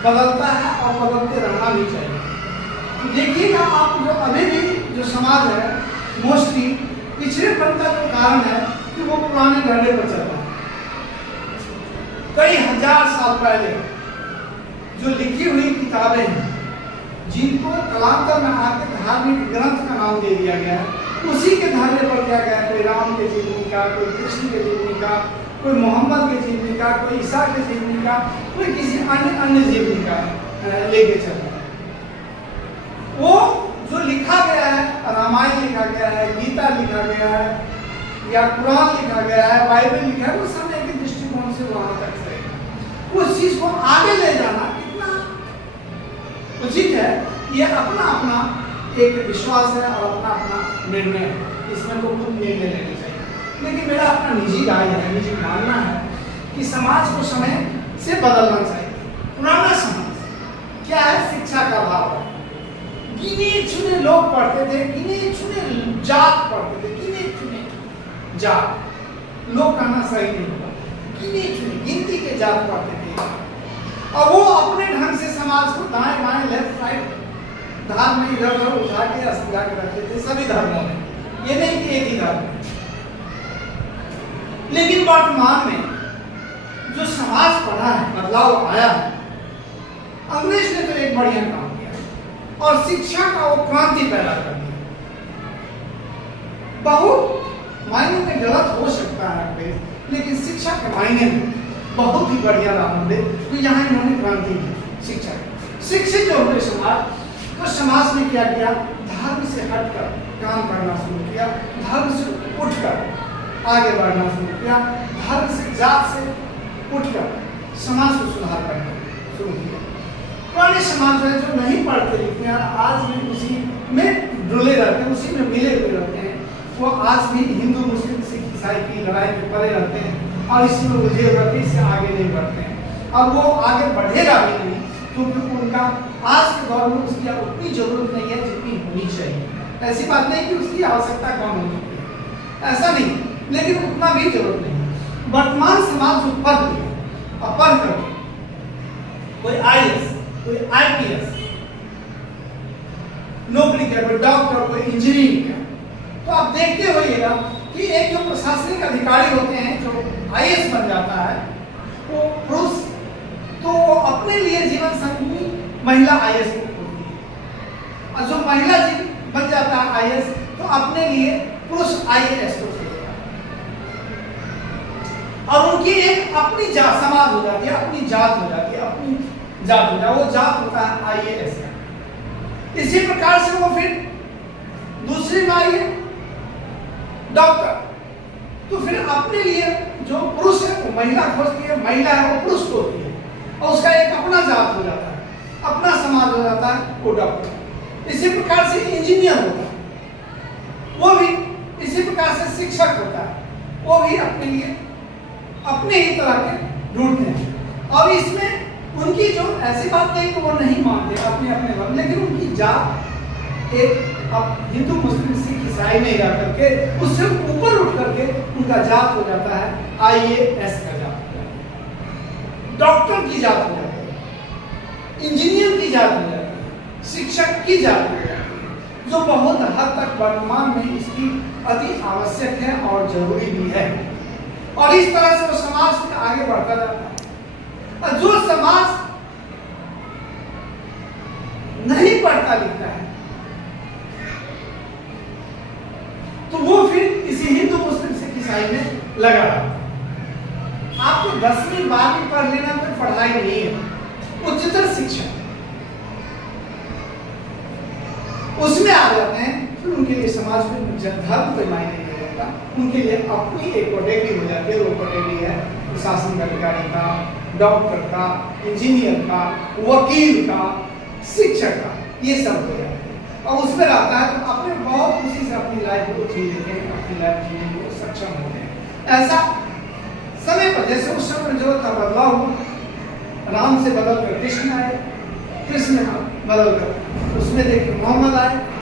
बदलता है और बदलते रहना भी चाहिए। तो देखिएगा आप, जो अभी भी जो समाज है मोस्टली पिछड़ेपन का जो कारण है कि वो पुराने ढंगे पर चल रहा है। कई हजार साल पहले जो लिखी हुई किताबें हैं, जिनको कालांतर में आके धार्मिक ग्रंथ का नाम दे दिया गया है, उसी के धारे पर क्या गया, कोई राम के जीवनी का, कोई कृष्ण के जीवनी का, कोई मोहम्मद के जीवनी का, कोई ईसा के जीवनी का, कोई किसी अन्य जीवनी का लेके चल रहा है। वो जो लिखा गया है, रामायण लिखा गया है, गीता लिखा गया है, या कुरान लिखा गया है, बाइबल लिखा है, वो समय के दृष्टिकोण से वहां तक सही। उस चीज को आगे ले जाना कितना उचित है, ये अपना अपना एक विश्वास है और अपना अपना निर्णय है, इसमें तो खुद निर्णय लेने चाहिए। लेकिन मेरा अपना निजी राय है, निजी मानना है कि समाज को समय से बदलना चाहिए। पुराना समाज क्या है, शिक्षा का अभाव है। गिने चुने लोग पढ़ते थे, गिने चुने जात पढ़ते थे, गिने चुने जात, लोग कहना सही नहीं होगा, गिने चुने गिनती के जात पढ़ते थे, और वो अपने ढंग से समाज को दाएं बाएं लेफ्ट राइट धर्म में इधर उधर उठा के असुविधा के रखते थे सभी धर्मों में, ये नहीं कि एक ही धर्म में। लेकिन वर्तमान में जो समाज पढ़ा है, बदलाव आया है, अंग्रेज ने तो एक बढ़िया काम किया और शिक्षा का वो क्रांति पैदा कर दी। बहुत मायने में गलत हो सकता है अंग्रेज, लेकिन शिक्षा के मायने में बहुत ही बढ़िया रहा अंग्रेज, तो यहाँ इन्होंने क्रांति की शिक्षा। शिक्षित जो हुए समाज, तो समाज ने क्या किया, धर्म से हटकर काम करना शुरू किया, धर्म से उठकर आगे बढ़ना शुरू किया, धर्म से जात से उठकर समाज को सुधार करना शुरू किया। पुराने समाज में जो नहीं पढ़ते लिखते हैं, आज भी उसी में डुले रहते हैं, उसी में मिले हुए रहते हैं, वो आज भी हिंदू मुस्लिम सिख ईसाई की लड़ाई में पड़े रहते हैं और इसमें उलझे रहते, इससे आगे नहीं बढ़ते हैं और वो आगे बढ़ेगा भी नहीं, क्योंकि उनका आज के दौर में उसकी उतनी जरूरत नहीं है जितनी होनी चाहिए। ऐसी बात नहीं कि उसकी आवश्यकता कम हो सकती है, ऐसा नहीं, लेकिन उतना भी जरूरत नहीं। वर्तमान समाज जो पढ़ लिया और पढ़ कर कोई IAS, कोई IPS नौकरी किया, कोई डॉक्टर, कोई इंजीनियरिंग किया, तो आप देखते होइएगा कि एक जो प्रशासनिक अधिकारी होते हैं, जो IAS बन जाता है वो पुरुष, तो वो अपने लिए जीवन संगी महिला IAS को खोजती है, और जो महिला बन जाता है IAS तो अपने लिए पुरुष IAS को खोजेगा, और उनकी एक अपनी जात समाज हो जाती है, अपनी जात हो जाती है, अपनी जात हो जाती है, वो जात होता है IAS का। इसी प्रकार से वो फिर दूसरी में आई है डॉक्टर, तो फिर अपने लिए जो पुरुष है वो महिला खोजती है, महिला है वो पुरुष खोजती है, और उसका एक अपना जात हो जाता है, अपना समाज हो जाता है, वो डॉक्टर। इसी प्रकार से इंजीनियर होता है, वो भी इसी प्रकार से शिक्षक होता है, वो भी अपने लिए अपने ही तरह के ढूंढते हैं। और इसमें उनकी जो ऐसी बात नहीं कि वो नहीं मानते अपने अपने वर्ग, लेकिन उनकी जात एक अब हिंदू मुस्लिम सिख ईसाई में रह करके उससे ऊपर उठ करके उनका जात हो जाता है IAS का जात हो जाता है, डॉक्टर की जात हो जाती है, इंजीनियर की जात हो जाती है, शिक्षक की जात हो जाती है, जो बहुत हद तक वर्तमान में इसकी अति आवश्यक है और जरूरी भी है। और इस तरह से वो समाज में आगे बढ़ता जाता है। और जो समाज नहीं पढ़ता लिखता है तो वो फिर इसी हिंदू मुस्लिम सिख ईसाई में लगा रहा है। आपको 10वीं 12वीं पढ़ लेना कोई पढ़ाई नहीं है, उच्चतर शिक्षा उसमें आ जाते हैं, फिर उनके लिए समाज में धर्म कोई मायने नहीं रहता, उनके लिए अपनी एक कैटेगरी हो जाती है। वो कैटेगरी है प्रशासनिक अधिकारी का, डॉक्टर का, इंजीनियर का, वकील का, शिक्षक का, ये सब हो जाता है और उसमें रहता है, तो अपने बहुत खुशी से अपनी लाइफ को जी लेते हैं, अपनी लाइफ जीने को सक्षम होते हैं। ऐसा समय पर जैसे उस समय जो था बदलाव हुआ, राम से बदल कर कृष्ण आए, कृष्ण बदल कर उसमें देखिए मोहम्मद आए,